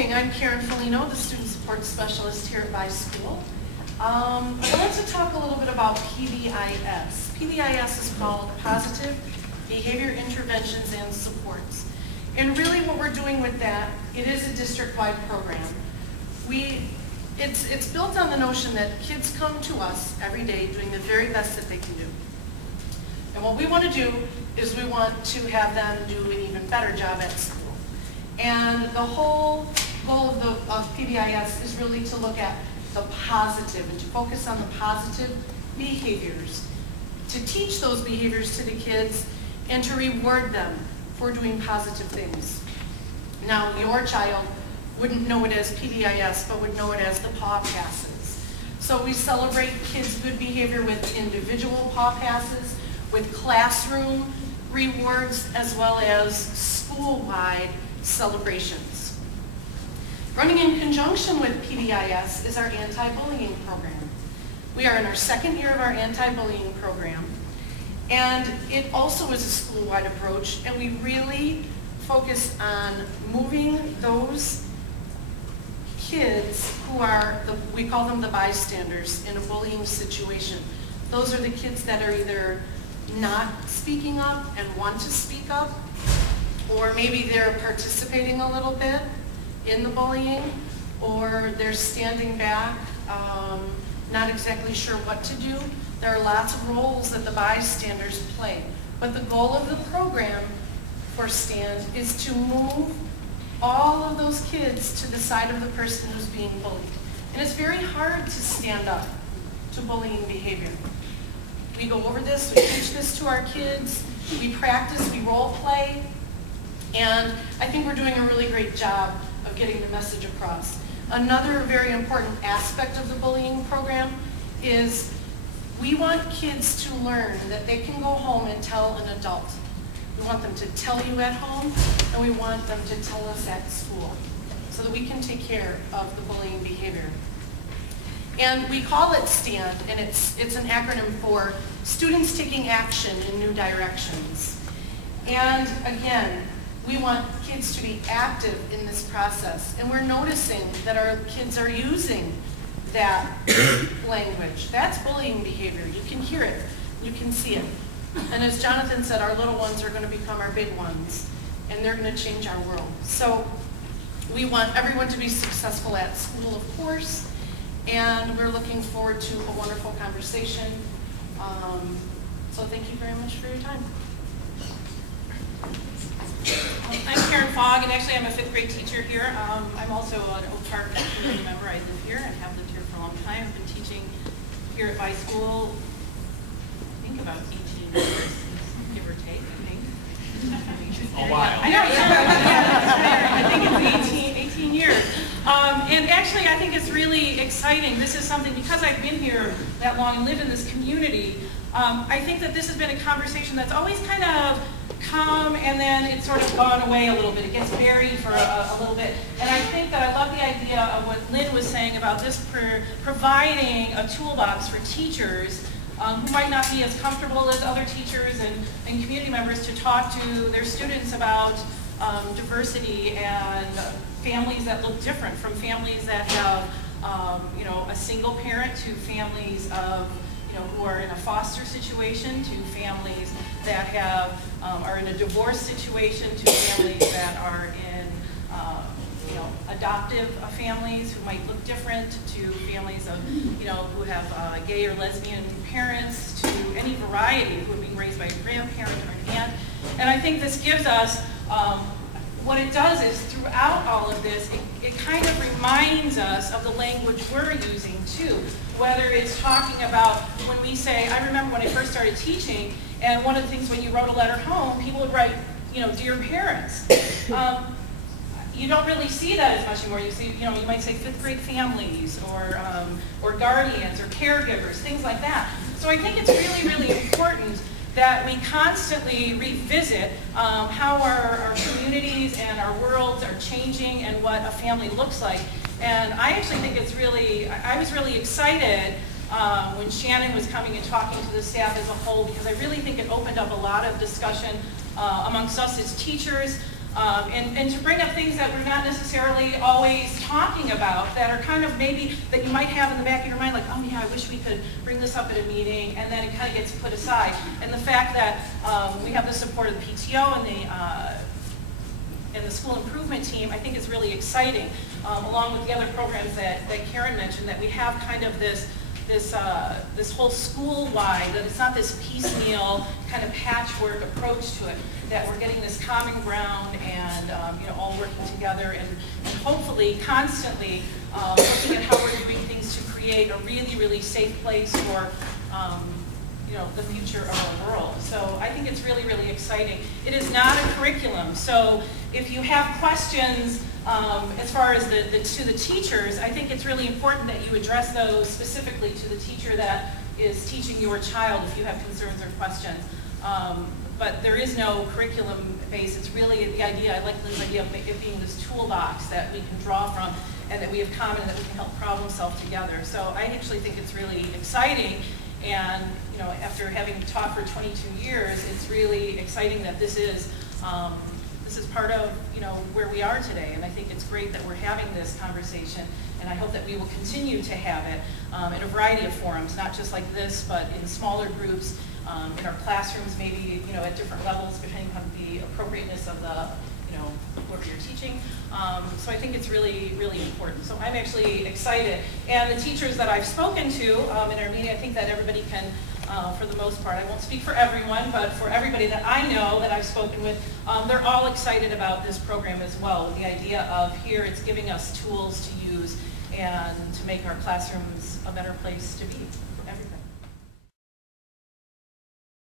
evening. I'm Karen Felino, the Student Support Specialist here at Beye School. I wanted to talk a little bit about PBIS. PBIS is called Positive Behavior Interventions and Supports. And really what we're doing with that, it is a district-wide program. It's built on the notion that kids come to us every day doing the very best that they can do. And what we want to do is we want to have them do an even better job at school. And the whole goal of PBIS is really to look at the positive and to focus on the positive behaviors, to teach those behaviors to the kids and to reward them for doing positive things. Now, your child wouldn't know it as PBIS, but would know it as the paw passes. So we celebrate kids' good behavior with individual paw passes, with classroom rewards, as well as school-wide celebrations. Running in conjunction with PBIS is our anti-bullying program. We are in our second year of our anti-bullying program, and it also is a school-wide approach, and we really focus on moving those kids who are, we call them the bystanders in a bullying situation. Those are the kids that are either not speaking up and want to speak up, or maybe they're participating a little bit in the bullying, or they're standing back, not exactly sure what to do. There are lots of roles that the bystanders play. But the goal of the program for STAND is to move all of those kids to the side of the person who's being bullied. And it's very hard to stand up to bullying behavior. We go over this, we teach this to our kids, we practice, we role play, and I think we're doing a really great job of getting the message across. Another very important aspect of the bullying program is we want kids to learn that they can go home and tell an adult. We want them to tell you at home, and we want them to tell us at school, so that we can take care of the bullying behavior. And we call it STAND, and it's an acronym for Students Taking Action in New Directions. And again, we want kids to be active in this process, and we're noticing that our kids are using that language. That's bullying behavior. You can hear it, you can see it. And as Jonathan said, our little ones are going to become our big ones, and they're going to change our world. So we want everyone to be successful at school, of course, and we're looking forward to a wonderful conversation. So thank you very much for your time. I'm Karen Fogg, and actually I'm a 5th grade teacher here. I'm also an Oak Park community member. I live here and have lived here for a long time. I've been teaching here at Beye School, I think about 18 years, give or take, I think. A while. I know, yeah, I think it's 18 years. And actually I think it's really exciting. This is something, because I've been here that long and lived in this community, I think that this has been a conversation that's always kind of come and then it's sort of gone away a little bit. It gets buried for a little bit. And I think that I love the idea of what Lynn was saying about this providing a toolbox for teachers who might not be as comfortable as other teachers and community members to talk to their students about diversity and families that look different, from families that have a single parent to families of who are in a foster situation, to families that are in a divorce situation, to families that are in adoptive families who might look different, to families of who have gay or lesbian parents, to any variety who are being raised by a grandparent or an aunt. And I think this gives us what it does is, throughout all of this, it kind of reminds us of the language we're using too. Whether it's talking about when we say, I remember when I first started teaching, and one of the things when you wrote a letter home, people would write, dear parents. You don't really see that as much anymore. You see, you might say 5th grade families, or guardians, or caregivers, things like that. So I think it's really, really important that we constantly revisit how our communities and our worlds are changing and what a family looks like. And I actually think it's really, I was really excited when Shannon was coming and talking to the staff as a whole, because I really think it opened up a lot of discussion amongst us as teachers, and to bring up things that we're not necessarily always talking about, that are kind of maybe that you might have in the back of your mind, like, oh yeah, I wish we could bring this up at a meeting, and then it kind of gets put aside. And the fact that we have the support of the PTO and the school improvement team, I think is really exciting, along with the other programs that Karen mentioned, that we have kind of this whole school-wide, that it's not this piecemeal kind of patchwork approach to it, that we're getting this common ground and all working together and hopefully constantly looking at how we're doing things to create a really, really safe place for the future of our world. So I think it's really, really exciting. It is not a curriculum, so if you have questions as far as to the teachers, I think it's really important that you address those specifically to the teacher that is teaching your child if you have concerns or questions. But there is no curriculum base. It's really the idea, I like this idea of it being this toolbox that we can draw from and that we have common and that we can help problem solve together. So I actually think it's really exciting. And after having taught for 22 years, it's really exciting that this is part of where we are today. And I think it's great that we're having this conversation. And I hope that we will continue to have it in a variety of forums, not just like this, but in smaller groups, in our classrooms, maybe at different levels, depending on the appropriateness of the what you're teaching. So I think it's really, really important. So I'm actually excited. And the teachers that I've spoken to in our meeting, I think that everybody can, for the most part, I won't speak for everyone, but for everybody that I know that I've spoken with, they're all excited about this program as well, with the idea of here it's giving us tools to use and to make our classrooms a better place to be.